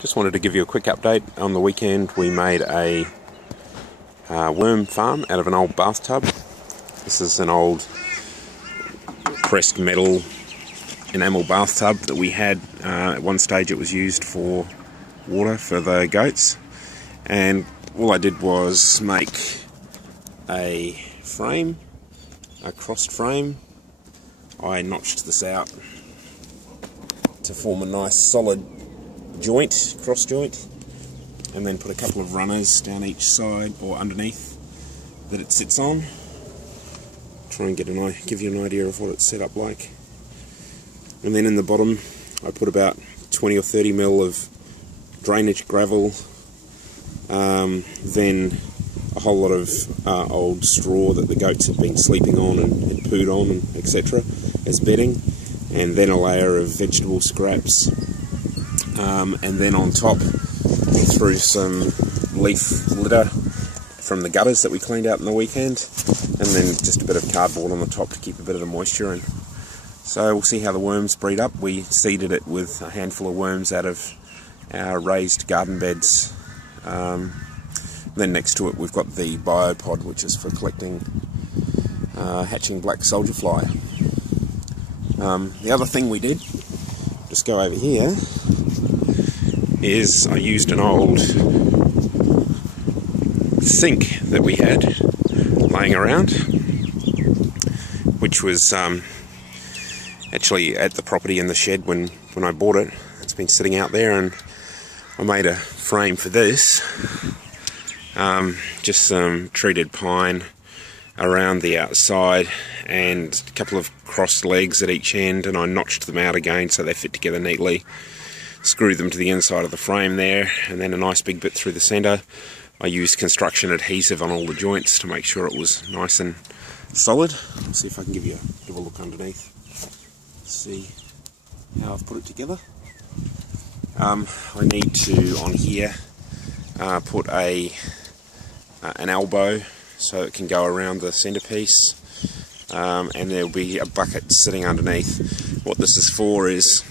Just wanted to give you a quick update. On the weekend we made a worm farm out of an old bathtub. This is an old pressed metal enamel bathtub that we had. At one stage it was used for water for the goats, and all I did was make a frame, a crossed frame. I notched this out to form a nice solid joint, cross joint, and then put a couple of runners down each side or underneath that it sits on. Try and give you an idea of what it's set up like. And then in the bottom I put about 20 or 30 mil of drainage gravel, then a whole lot of old straw that the goats had been sleeping on and had pooed on, and etc. as bedding, and then a layer of vegetable scraps, and then on top we threw some leaf litter from the gutters that we cleaned out in the weekend, and then just a bit of cardboard on the top to keep a bit of the moisture in. So we'll see how the worms breed up. We seeded it with a handful of worms out of our raised garden beds. Then next to it we've got the biopod, which is for collecting hatching black soldier fly. The other thing we did, just go over here, is I used an old sink that we had laying around, which was actually at the property in the shed when I bought it. It's been sitting out there, and I made a frame for this. Just some treated pine around the outside and a couple of crossed legs at each end, and I notched them out again so they fit together neatly. Screwed them to the inside of the frame there, and then a nice big bit through the centre. I used construction adhesive on all the joints to make sure it was nice and solid. Let's see if I can give a look underneath. See how I've put it together. I need to, on here, put an elbow so it can go around the centerpiece, and there'll be a bucket sitting underneath. What this is for is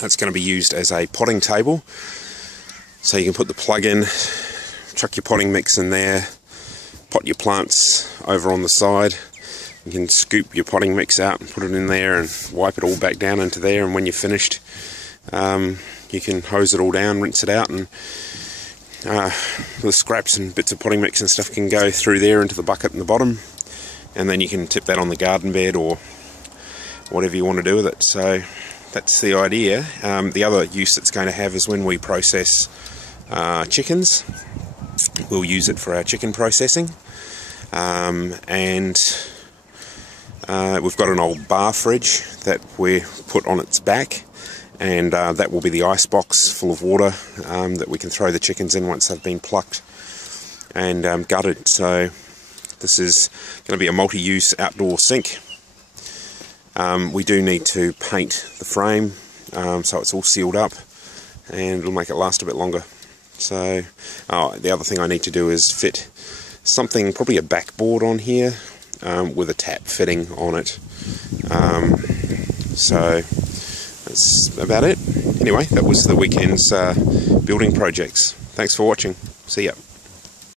it's going to be used as a potting table, so you can put the plug in, chuck your potting mix in there, pot your plants over on the side. You can scoop your potting mix out and put it in there and wipe it all back down into there, and when you're finished you can hose it all down, rinse it out, and the scraps and bits of potting mix and stuff can go through there into the bucket in the bottom, and then you can tip that on the garden bed or whatever you want to do with it. So that's the idea. The other use it's going to have is when we process chickens. We'll use it for our chicken processing, and we've got an old bar fridge that we put on its back, and that will be the ice box full of water that we can throw the chickens in once they've been plucked and gutted. So this is going to be a multi-use outdoor sink. We do need to paint the frame so it's all sealed up, and it'll make it last a bit longer. So the other thing I need to do is fit something, probably a backboard on here with a tap fitting on it. So that's about it. Anyway, that was the weekend's building projects. Thanks for watching. See ya.